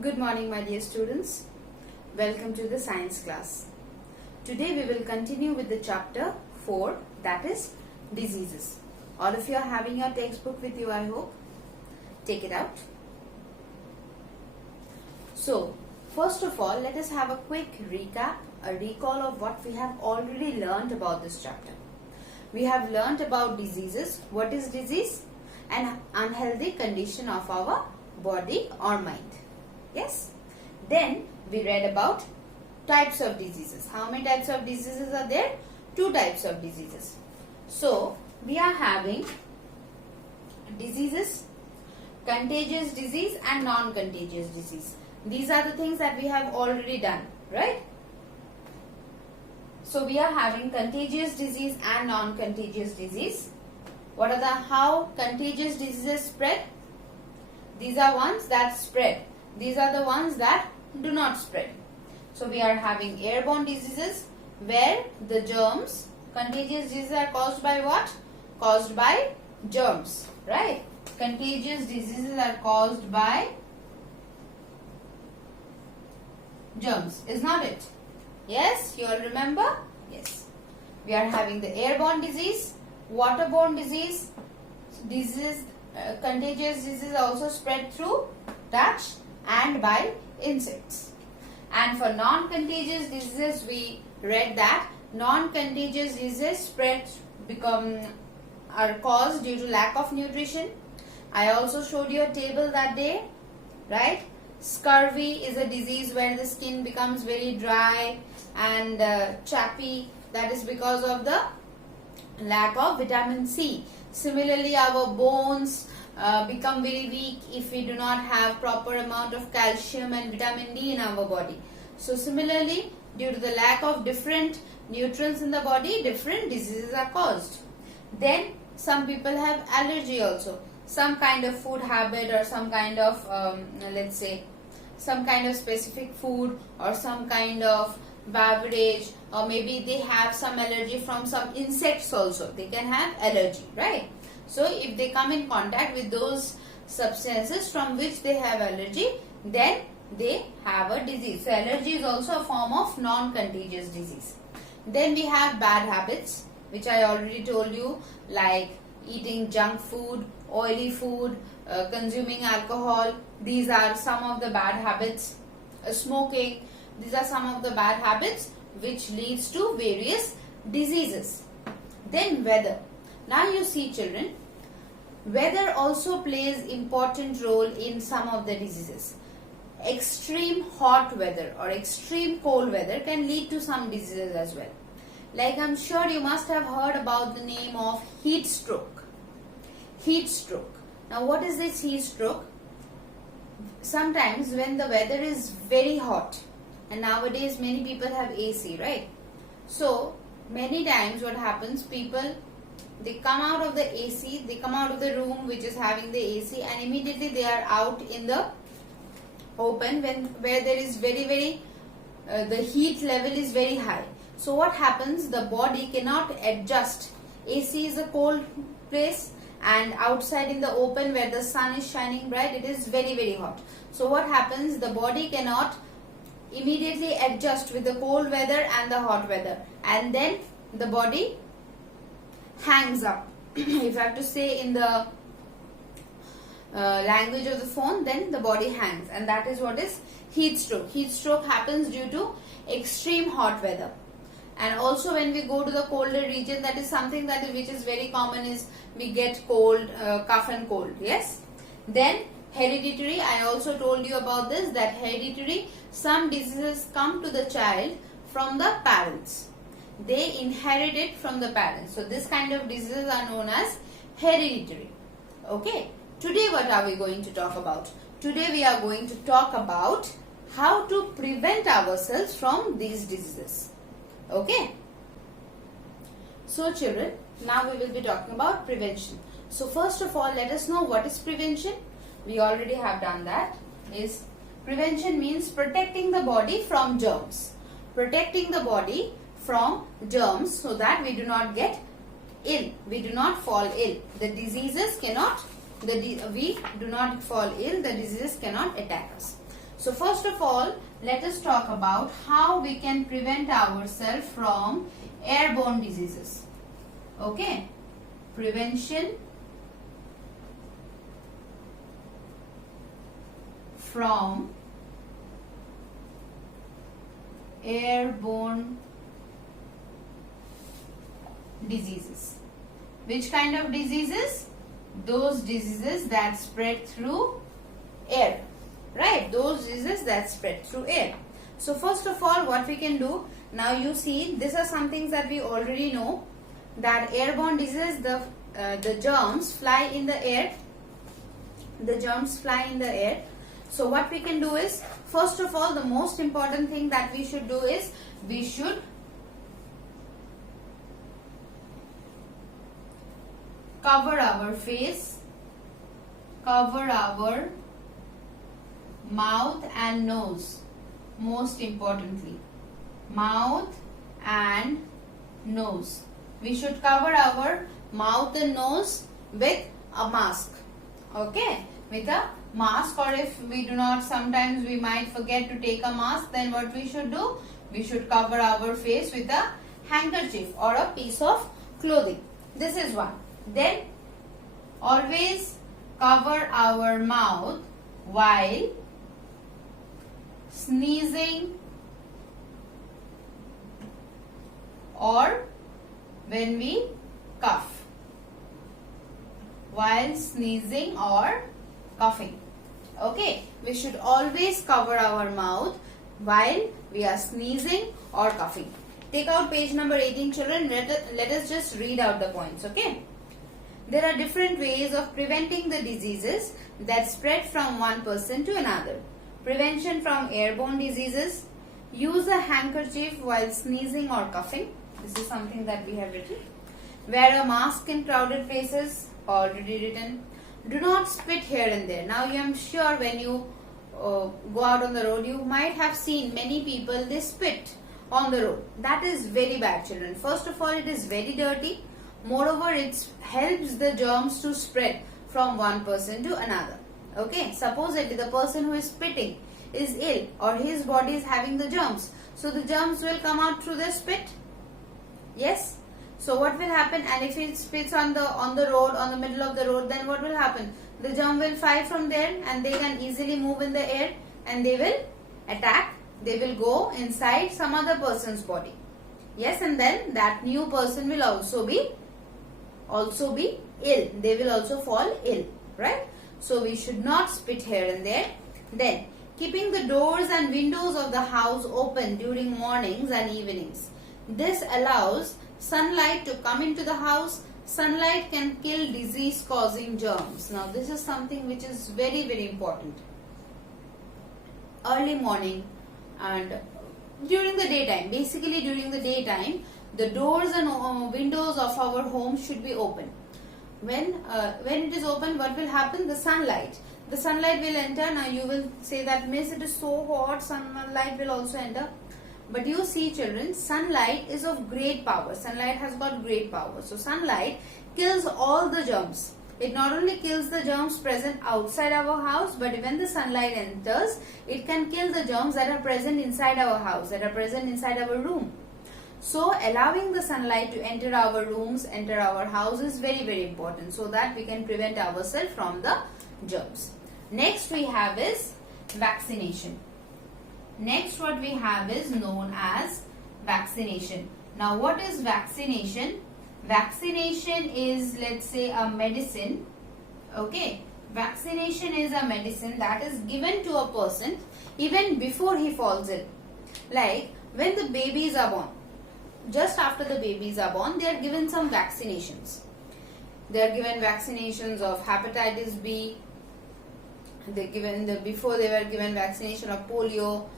Good morning, my dear students. Welcome to the science class. Today we will continue with the chapter 4, that is diseases. All of you are having your textbook with you, I hope. Take it out. So, first of all, let us have a quick recap, a recall of what we have already learned about this chapter. We have learned about diseases. What is disease? An unhealthy condition of our body or mind. Yes. Then we read about types of diseases. How many types of diseases are there? 2 types of diseases. So we are having diseases, contagious disease and non-contagious disease. These are the things that we have already done, right? So we are having contagious disease and non-contagious disease. What are how contagious diseases spread? These are ones that spread. These are the ones that do not spread. So we are having airborne diseases where the germs, contagious diseases are caused by what? Caused by germs, right? Contagious diseases are caused by germs, is not it? Yes, you all remember? Yes. We are having the airborne disease, waterborne disease, contagious diseases also spread through touch and by insects. And for non-contagious diseases, we read that non-contagious diseases are caused due to lack of nutrition. I also showed you a table that day, right? Scurvy is a disease where the skin becomes very dry and chappy. That is because of the lack of vitamin C. Similarly, our bones become very weak if we do not have proper amount of calcium and vitamin D in our body. So similarly, due to the lack of different nutrients in the body, different diseases are caused. Then some people have allergy also. Some kind of food habit or some kind of let's say some kind of specific food or some kind of beverage, or maybe they have some allergy from some insects also. They can have allergy, right? So if they come in contact with those substances from which they have allergy, then they have a disease. So allergy is also a form of non-contagious disease. Then we have bad habits, which I already told you, like eating junk food, oily food, consuming alcohol. These are some of the bad habits. Smoking. These are some of the bad habits which leads to various diseases. Then weather. Now you see, children, weather also plays important role in some of the diseases. Extreme hot weather or extreme cold weather can lead to some diseases as well. Like I'm sure you must have heard about the name of heat stroke. Heat stroke. Now what is this heat stroke? Sometimes when the weather is very hot, and nowadays many people have AC, right? So many times what happens, people, they come out of the AC, they come out of the room which is having the AC, and immediately they are out in the open where there is very the heat level is very high. So what happens, the body cannot adjust. AC is a cold place, and outside in the open where the sun is shining bright, it is very hot. So what happens, the body cannot immediately adjust with the cold weather and the hot weather, and then the body hangs up. If I have to say in the language of the phone, then the body hangs, and that is what is heat stroke. Heat stroke happens due to extreme hot weather. And also when we go to the colder region, that is something which is very common, is we get cold, cough and cold. Yes. Then hereditary, I also told you about this, that hereditary, some diseases come to the child from the parents. They inherit it from the parents. So this kind of diseases are known as hereditary. Okay. Today what are we going to talk about? Today we are going to talk about how to prevent ourselves from these diseases. Okay. So children, now we will be talking about prevention. So first of all, let us know what is prevention. We already have done that. Prevention means protecting the body from germs. Protecting the body from germs so that we do not get ill. We do not fall ill. The diseases cannot, we do not fall ill. The diseases cannot attack us. So first of all, let us talk about how we can prevent ourselves from airborne diseases. Okay, prevention from airborne diseases. Which kind of diseases? Those diseases that spread through air, right? Those diseases that spread through air. So first of all, what we can do, now you see, these are some things that we already know, that airborne diseases, the germs fly in the air. The germs fly in the air. So what we can do is, first of all, the most important thing that we should do is, we should cover our face, cover our mouth and nose. Most importantly, mouth and nose. We should cover our mouth and nose with a mask. Okay, with a mask, or if we do not, sometimes we might forget to take a mask, then what we should do? We should cover our face with a handkerchief or a piece of clothing. This is one. Then always cover our mouth while sneezing or when we cough. While sneezing or coughing. Okay, we should always cover our mouth while we are sneezing or coughing. Take out page number 18, children. Let us just read out the points. Okay. There are different ways of preventing the diseases that spread from one person to another. Prevention from airborne diseases. Use a handkerchief while sneezing or coughing. This is something that we have written. Wear a mask in crowded places. Already written. Do not spit here and there. Now, I am sure when you go out on the road, you might have seen many people, they spit on the road. That is very bad, children. First of all, it is very dirty. Moreover, it helps the germs to spread from one person to another. Okay, supposedly the person who is spitting is ill or his body is having the germs. So the germs will come out through the spit. Yes. So what will happen? And if it spits on the road, on the middle of the road, then what will happen? The germ will fly from there and they can easily move in the air and they will attack. They will go inside some other person's body. Yes, and then that new person will also be ill. They will also fall ill, right? So we should not spit here and there. Then keeping the doors and windows of the house open during mornings and evenings. This allows sunlight to come into the house. Sunlight can kill disease causing germs. Now this is something which is very, very important. Early morning and during the daytime, basically during the daytime, the doors and windows of our home should be open. When it is open, what will happen? The sunlight will enter. Now you will say that, Miss, it is so hot, sunlight will also enter. But you see, children, sunlight is of great power. Sunlight has got great power. So sunlight kills all the germs. It not only kills the germs present outside our house, but when the sunlight enters, it can kill the germs that are present inside our house, that are present inside our room. So allowing the sunlight to enter our rooms, enter our house is very, very important, so that we can prevent ourselves from the germs. Next we have is vaccination. Next what we have is known as vaccination. Now what is vaccination? Vaccination is, let's say, a medicine. Okay, vaccination is a medicine that is given to a person even before he falls ill. Like when the babies are born, just after the babies are born, they are given some vaccinations. They are given vaccinations of hepatitis B. Before they were given vaccination of polio.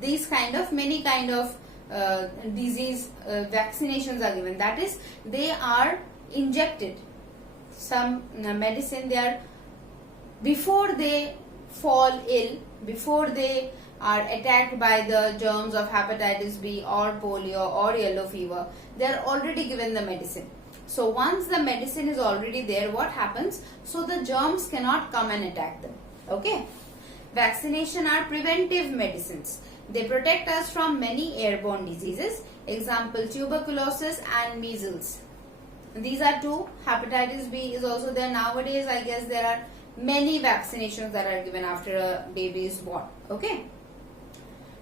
These kind of many kind of disease vaccinations are given. That is, they are injected some medicine. They are before they fall ill, before they are attacked by the germs of hepatitis B or polio or yellow fever. They are already given the medicine. So once the medicine is already there, what happens? So the germs cannot come and attack them. Okay. Vaccination are preventive medicines. They protect us from many airborne diseases. Example, tuberculosis and measles. These are two. Hepatitis B is also there. Nowadays, I guess there are many vaccinations that are given after a baby is born. Okay.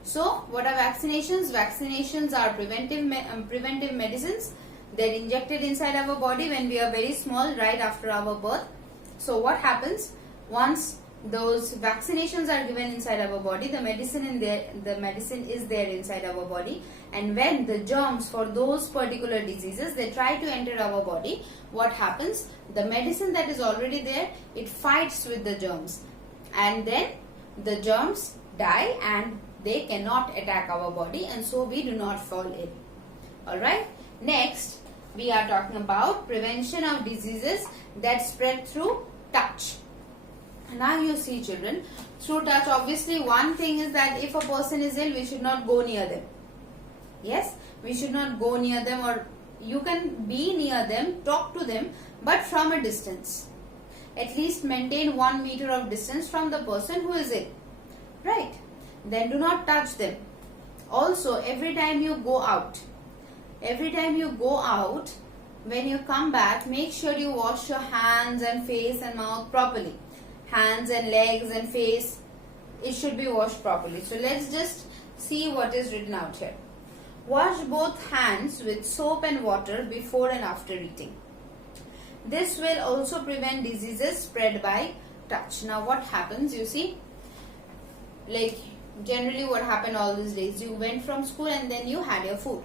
So, what are vaccinations? Vaccinations are preventive medicines. They are injected inside our body when we are very small, right after our birth. So, what happens once those vaccinations are given inside our body? The medicine is there inside our body, and when the germs for those particular diseases they try to enter our body, what happens? The medicine that is already there, it fights with the germs, and then the germs die and they cannot attack our body, and so we do not fall ill. Alright, next we are talking about prevention of diseases that spread through touch. Now you see children, through touch, obviously one thing is that if a person is ill, we should not go near them. Yes, we should not go near them, or you can be near them, talk to them, but from a distance. At least maintain 1 meter of distance from the person who is ill. Right? Then do not touch them. Also, every time you go out, when you come back, make sure you wash your hands and face and mouth properly. Hands and legs and face, it should be washed properly. So let's just see what is written out here. Wash both hands with soap and water before and after eating. This will also prevent diseases spread by touch. Now what happens, you see, like generally what happened all these days, you went from school and then you had your food.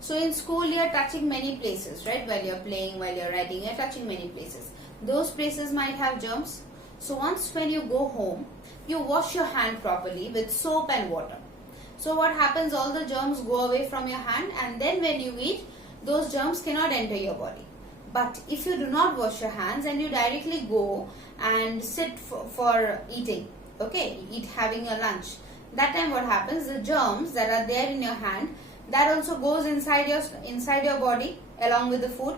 So in school you are touching many places, right? While you are playing, while you are writing, you are touching many places. Those places might have germs. So once when you go home, you wash your hand properly with soap and water. So what happens, all the germs go away from your hand, and then when you eat, those germs cannot enter your body. But if you do not wash your hands and you directly go and sit for eating, okay, having your lunch, that time what happens, the germs that are there in your hand, that also goes inside your body along with the food,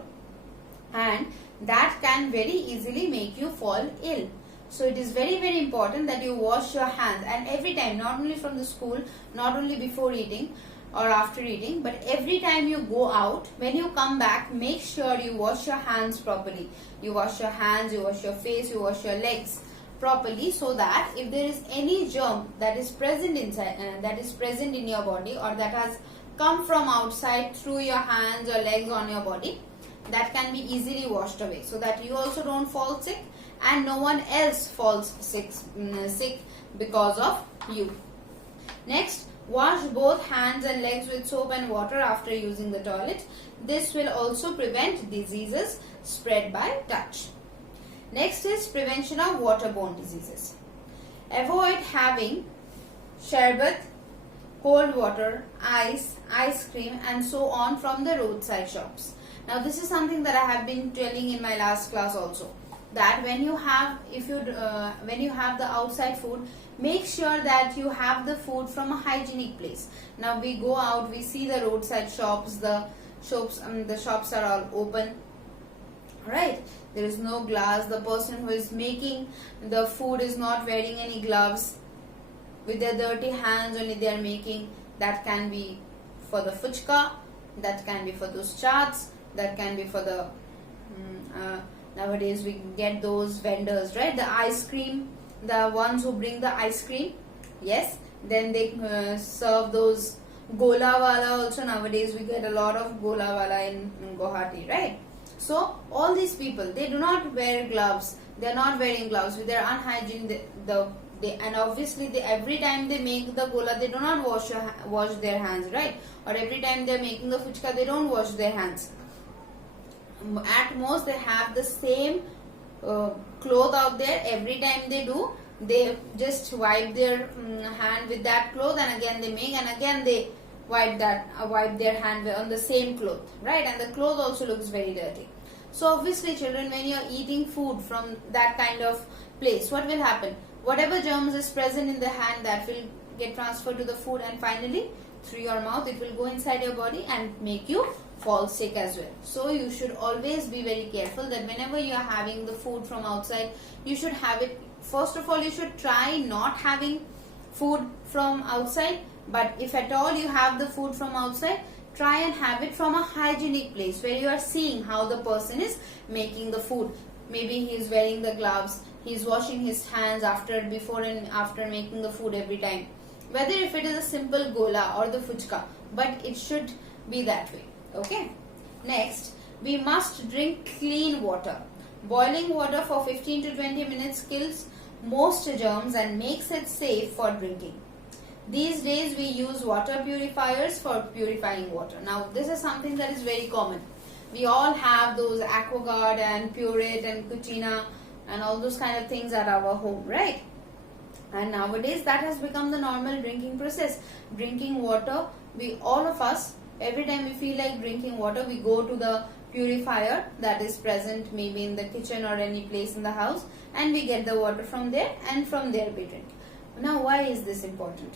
and that can very easily make you fall ill. So it is very, very important that you wash your hands, and every time, not only from the school, not only before eating or after eating, but every time you go out, when you come back, make sure you wash your hands properly. You wash your hands, you wash your face, you wash your legs properly, so that if there is any germ that is present inside, that is present in your body, or that has come from outside through your hands or legs on your body, that can be easily washed away, so that you also don't fall sick and no one else falls sick because of you. Next, wash both hands and legs with soap and water after using the toilet. This will also prevent diseases spread by touch. Next is prevention of waterborne diseases. Avoid having sherbet, cold water, ice cream and so on from the roadside shops. Now this is something that I have been telling in my last class also, that when you have the outside food, make sure that you have the food from a hygienic place. Now we go out, we see the roadside shops, the shops are all open, right? There is no glass. The person who is making the food is not wearing any gloves. With their dirty hands only they are making. That can be for the fuchka, that can be for those chaats, that can be for the nowadays we get those vendors, right? The ice cream, the ones who bring the ice cream, yes. Then they serve those gola wala also. Nowadays we get a lot of gola wala in Guwahati, right? So all these people, they do not wear gloves. They are not wearing gloves. With their unhygiene, and obviously every time they make the gola, they do not wash their hands, right? Or every time they are making the fuchka, they don't wash their hands. At most they have the same cloth out there. Every time they do, they just wipe their hand with that cloth, and again they make, and again they wipe their hand on the same cloth, right? And the cloth also looks very dirty. So obviously children, when you are eating food from that kind of place, what will happen? Whatever germs is present in the hand, that will get transferred to the food, and finally through your mouth it will go inside your body and make you fall sick as well. So you should always be very careful that whenever you are having the food from outside, you should have it first of all, you should try not having food from outside. But if at all you have the food from outside, try and have it from a hygienic place where you are seeing how the person is making the food. Maybe he is wearing the gloves, he is washing his hands before and after making the food every time. Whether if it is a simple gola or the fuchka, but it should be that way. Okay. Next, we must drink clean water. Boiling water for 15 to 20 minutes kills most germs and makes it safe for drinking. These days we use water purifiers for purifying water. Now this is something that is very common. We all have those AquaGuard and Pureit and Cucina and all those kind of things at our home, right? And nowadays that has become the normal drinking process. Drinking water, all of us, every time we feel like drinking water, we go to the purifier that is present maybe in the kitchen or any place in the house, and we get the water from there, and from there we drink. Now why is this important?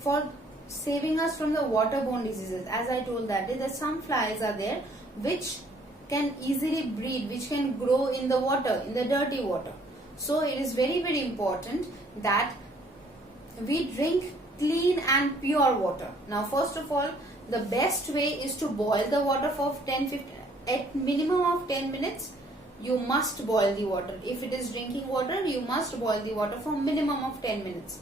For saving us from the waterborne diseases. As I told that day, that some flies are there which can easily breed, which can grow in the water, in the dirty water. So it is very, very important that we drink clean and pure water. Now first of all, the best way is to boil the water for 10-15, at minimum of 10 minutes. You must boil the water. If it is drinking water, you must boil the water for minimum of 10 minutes.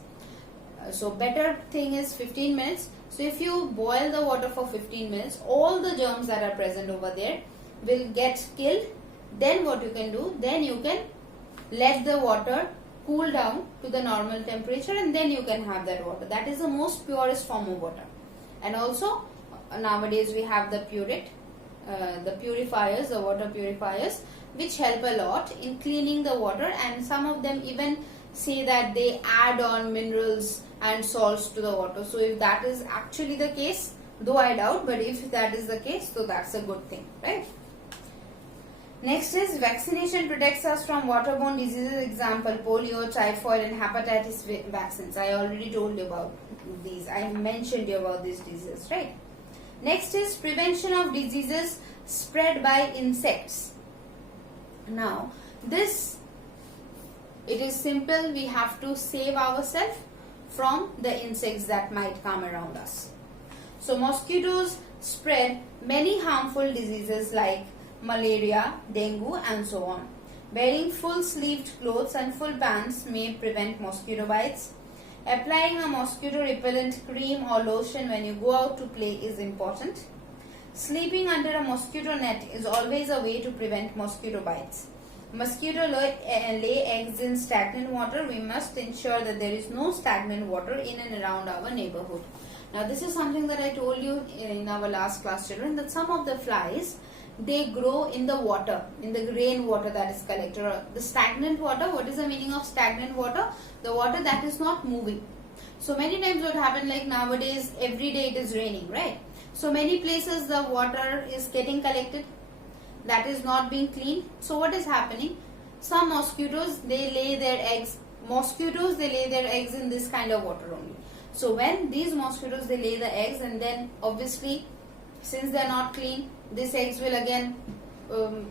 So better thing is 15 minutes. So if you boil the water for 15 minutes, all the germs that are present over there will get killed. Then what you can do, then you can let the water cool down to the normal temperature, and then you can have that water. That is the most purest form of water. And also nowadays we have the Pureit, the purifiers, the water purifiers, which help a lot in cleaning the water, and some of them even say that they add on minerals and salts to the water. So if that is actually the case, though I doubt, but if that is the case, so that's a good thing, right? Next is vaccination protects us from waterborne diseases, example polio, typhoid and hepatitis vaccines. I already told you about these. I mentioned you about these diseases, right? Next is prevention of diseases spread by insects. Now this, it is simple. We have to save ourselves from the insects that might come around us. So mosquitoes spread many harmful diseases like malaria, dengue and so on. Wearing full sleeved clothes and full pants may prevent mosquito bites. Applying a mosquito repellent cream or lotion when you go out to play is important. Sleeping under a mosquito net is always a way to prevent mosquito bites. Mosquito lay eggs in stagnant water. We must ensure that there is no stagnant water in and around our neighborhood. Now this is something that I told you in our last class, children, that some of the flies, they grow in the water, in the rainwater that is collected, or the stagnant water. What is the meaning of stagnant water? The water that is not moving. So many times what happens, like nowadays every day it is raining, right? So many places the water is getting collected, that is not being cleaned. So what is happening? Some mosquitoes, they lay their eggs. Mosquitoes, they lay their eggs in this kind of water only. So when these mosquitoes, they lay the eggs, and then obviously since they are not clean, these eggs will again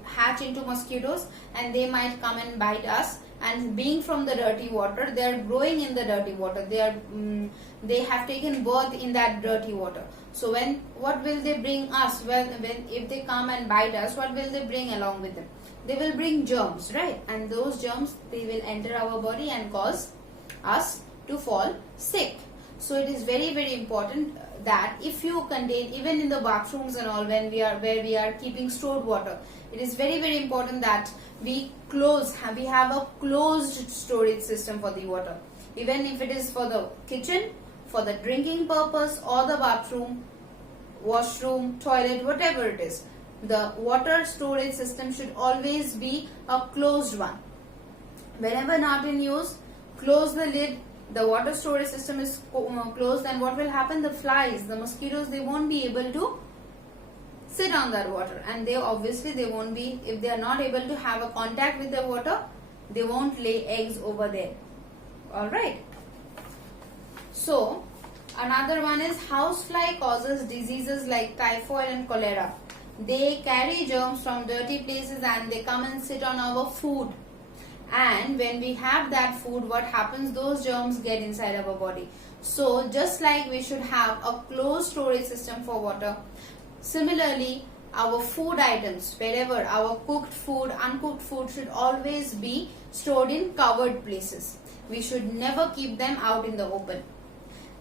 hatch into mosquitoes, and they might come and bite us. And being from the dirty water, they are growing in the dirty water. They have taken birth in that dirty water. So what will they bring us? If they come and bite us, what will they bring along with them? They will bring germs, right? And those germs, they will enter our body and cause us to fall sick. So it is very, very important that if you contain, even in the bathrooms and all, where we are keeping stored water, it is very, very important that we have a closed storage system for the water. Even if it is for the kitchen, for the drinking purpose, or the bathroom, washroom, toilet, whatever it is, the water storage system should always be a closed one. Whenever not in use, close the lid. The water storage system is closed, and what will happen? The flies, the mosquitoes, they won't be able to sit on that water, and they won't be, if they are not able to have a contact with the water, they won't lay eggs over there. Alright. So another one is housefly causes diseases like typhoid and cholera. They carry germs from dirty places and they come and sit on our food. And when we have that food, what happens? Those germs get inside our body. So just like we should have a closed storage system for water, similarly our food items, wherever our cooked food, uncooked food, should always be stored in covered places. We should never keep them out in the open.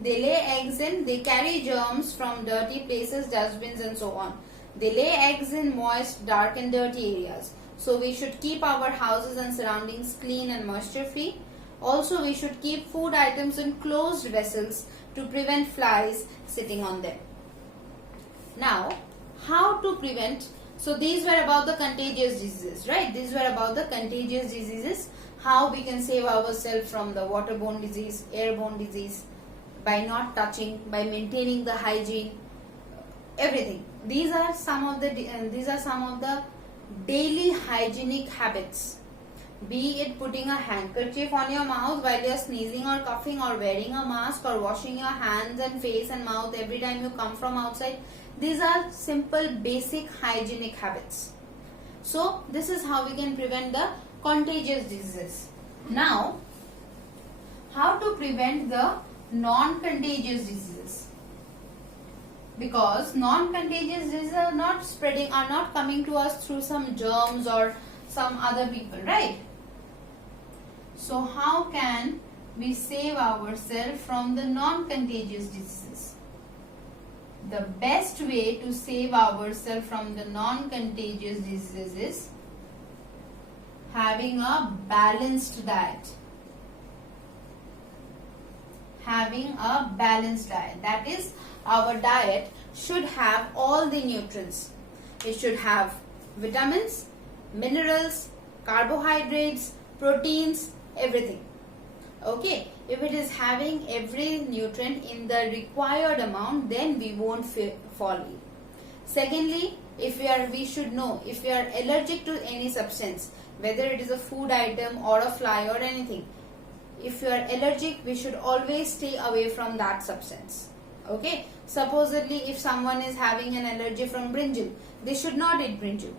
They lay eggs they carry germs from dirty places, dustbins and so on. They lay eggs in moist, dark and dirty areas. So we should keep our houses and surroundings clean and moisture free. Also, we should keep food items in closed vessels to prevent flies sitting on them. Now, how to prevent? So these were about the contagious diseases, right? These were about the contagious diseases. How we can save ourselves from the waterborne disease, airborne disease, by not touching, by maintaining the hygiene, everything. These are some of the daily hygienic habits. Be it putting a handkerchief on your mouth while you are sneezing or coughing, or wearing a mask, or washing your hands and face and mouth every time you come from outside. These are simple basic hygienic habits. So this is how we can prevent the contagious diseases. Now, how to prevent the non-contagious diseases? Because non-contagious diseases are not coming to us through some germs or some other people, right? So how can we save ourselves from the non-contagious diseases? The best way to save ourselves from the non-contagious diseases is having a balanced diet. Having a balanced diet. That is, our diet should have all the nutrients. It should have vitamins, minerals, carbohydrates, proteins, everything. Okay, if it is having every nutrient in the required amount, then we won't fall ill. Secondly, we should know if we are allergic to any substance, whether it is a food item or a fly or anything. If you are allergic, we should always stay away from that substance. Okay, supposedly if someone is having an allergy from brinjal, they should not eat brinjal.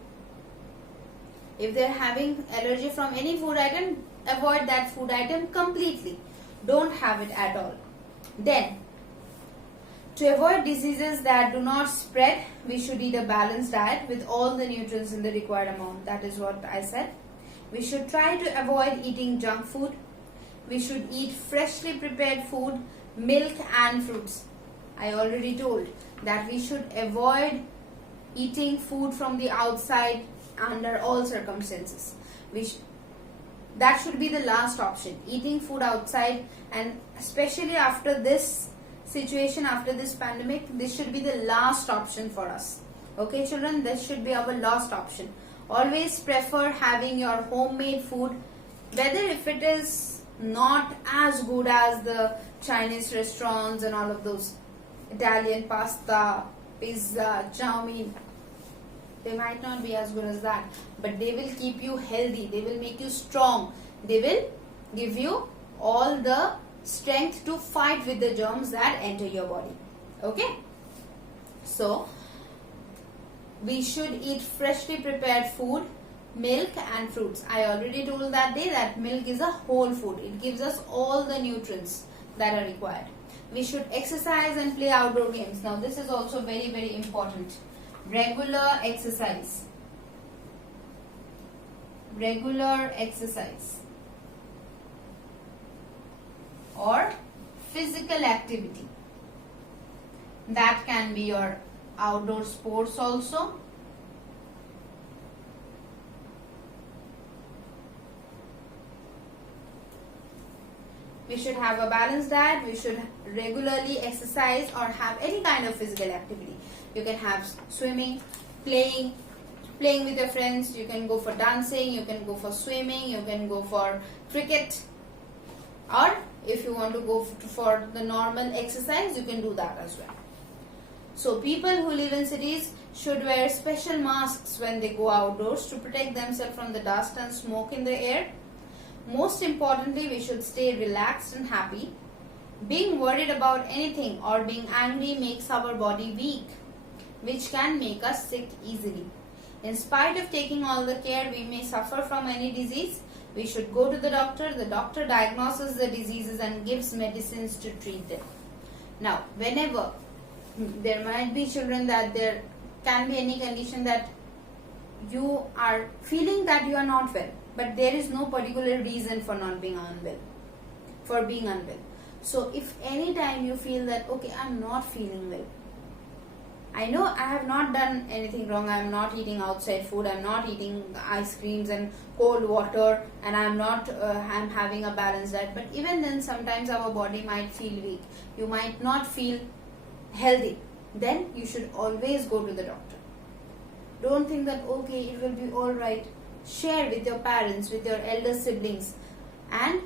If they are having allergy from any food item, avoid that food item completely. Don't have it at all. Then, to avoid diseases that do not spread, we should eat a balanced diet with all the nutrients in the required amount. That is what I said. We should try to avoid eating junk food. We should eat freshly prepared food, milk and fruits. I already told that we should avoid eating food from the outside under all circumstances. That should be the last option. Eating food outside, and especially after this situation, after this pandemic, this should be the last option for us. Okay children, this should be our last option. Always prefer having your homemade food, whether if it is not as good as the Chinese restaurants and all of those, Italian pasta, pizza, chow mein. They might not be as good as that, but they will keep you healthy. They will make you strong. They will give you all the strength to fight with the germs that enter your body. Okay? So, we should eat freshly prepared food, milk and fruits. I already told that day that milk is a whole food. It gives us all the nutrients that are required. We should exercise and play outdoor games. Now, this is also very, very important. Regular exercise. Regular exercise or physical activity. That can be your outdoor sports also. We should have a balanced diet. We should regularly exercise or have any kind of physical activity. You can have swimming, playing with your friends. You can go for dancing. You can go for swimming. You can go for cricket. Or if you want to go for the normal exercise, you can do that as well. So people who live in cities should wear special masks when they go outdoors to protect themselves from the dust and smoke in the air. Most importantly, we should stay relaxed and happy. Being worried about anything or being angry makes our body weak, which can make us sick easily. In spite of taking all the care, we may suffer from any disease. We should go to the doctor. The doctor diagnoses the diseases and gives medicines to treat them. Now, whenever there might be children that there can be any condition that you are feeling that you are not well, but there is no particular reason for not being unwell, for being unwell. So if any time you feel that, okay, I'm not feeling well, I know I have not done anything wrong, I am not eating outside food, I am not eating ice creams and cold water, and I am not I'm having a balanced diet, but even then sometimes our body might feel weak, you might not feel healthy, then you should always go to the doctor. Don't think that, okay, it will be alright. Share with your parents, with your elder siblings, and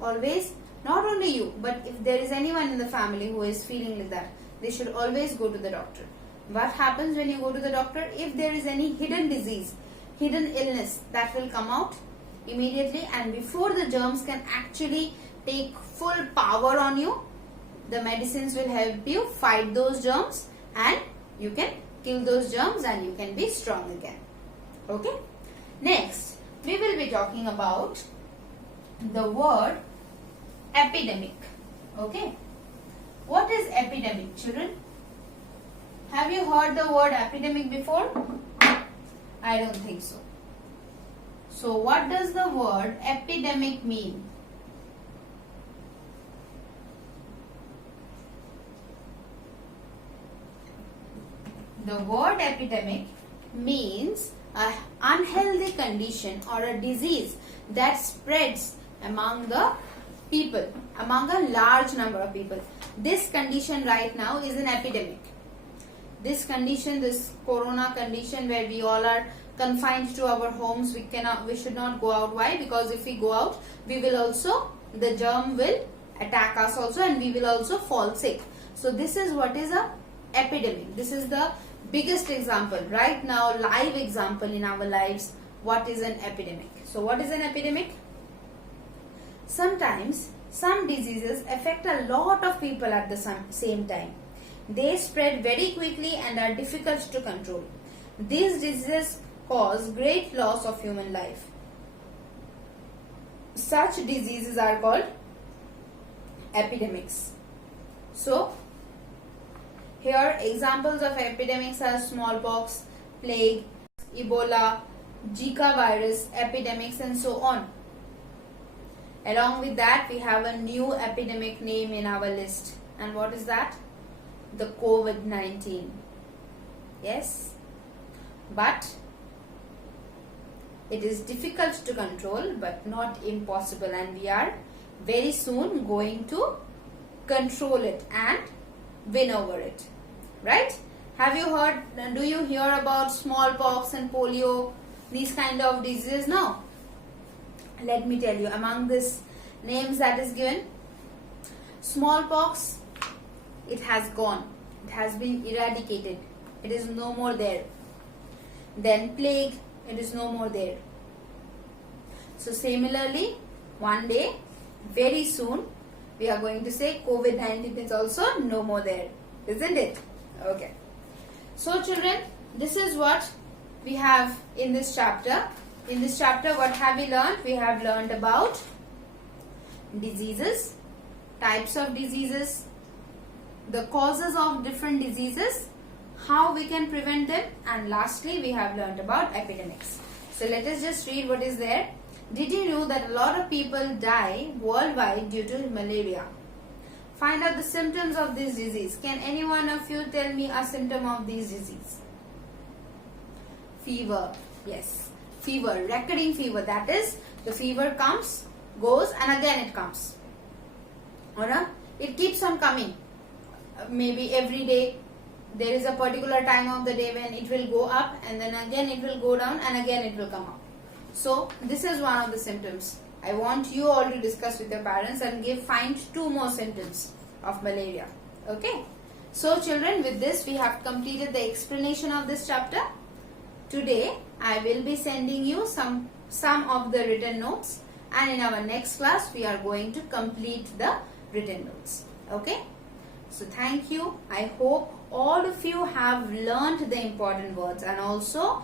always, not only you, but if there is anyone in the family who is feeling like that, they should always go to the doctor. What happens when you go to the doctor? If there is any hidden disease, hidden illness, that will come out immediately, and before the germs can actually take full power on you, the medicines will help you fight those germs, and you can kill those germs and you can be strong again. Okay? Next, we will be talking about the word epidemic. Okay? What is epidemic, children? Have you heard the word epidemic before? I don't think so. So, what does the word epidemic mean? The word epidemic means an unhealthy condition or a disease that spreads among the people, among a large number of people. This condition right now is an epidemic. This condition, this corona condition where we all are confined to our homes, we should not go out. Why? Because if we go out, we will also, the germ will attack us also, and we will also fall sick. So this is what is a epidemic. This is the biggest example right now, live example in our lives. What is an epidemic? So what is an epidemic? Sometimes some diseases affect a lot of people at the same time. They spread very quickly and are difficult to control. These diseases cause great loss of human life. Such diseases are called epidemics. So here examples of epidemics are smallpox, plague, Ebola, Zika virus, epidemics, and so on. Along with that, we have a new epidemic name in our list. And what is that? The COVID-19. Yes. But it is difficult to control, but not impossible. And we are very soon going to control it and win over it. Right? Have you heard, do you hear about smallpox and polio, these kind of diseases? No. Let me tell you, among these names that is given, smallpox, it has gone. It has been eradicated. It is no more there. Then plague, it is no more there. So similarly, one day, very soon, we are going to say COVID-19 is also no more there. Isn't it? Okay. So children, this is what we have in this chapter. In this chapter, what have we learned? We have learned about diseases, types of diseases, the causes of different diseases, how we can prevent them, and lastly, we have learned about epidemics. So let us just read what is there. Did you know that a lot of people die worldwide due to malaria? Find out the symptoms of this disease. Can any one of you tell me a symptom of this disease? Fever. Yes. Fever. Recurring fever. That is, the fever comes, goes, and again it comes. Alright? It keeps on coming. Maybe every day there is a particular time of the day when it will go up, and then again it will go down, and again it will come up. So this is one of the symptoms. I want you all to discuss with your parents and find 2 more symptoms of malaria. Okay. So children, with this we have completed the explanation of this chapter. Today I will be sending you some of the written notes, and in our next class we are going to complete the written notes. Okay. So thank you. I hope all of you have learned the important words, and also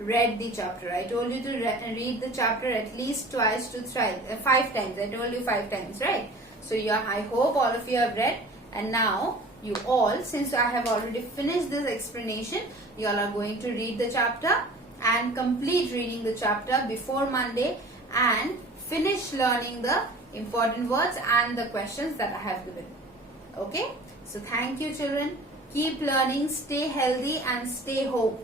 read the chapter. I told you to read the chapter at least twice to thrice, 5 times. I told you 5 times, right? So I hope all of you have read, and now you all, since I have already finished this explanation, you all are going to read the chapter and complete reading the chapter before Monday and finish learning the important words and the questions that I have given. Okay? So thank you, children. Keep learning, stay healthy and stay home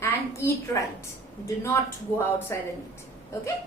and eat right. Do not go outside and eat. Okay?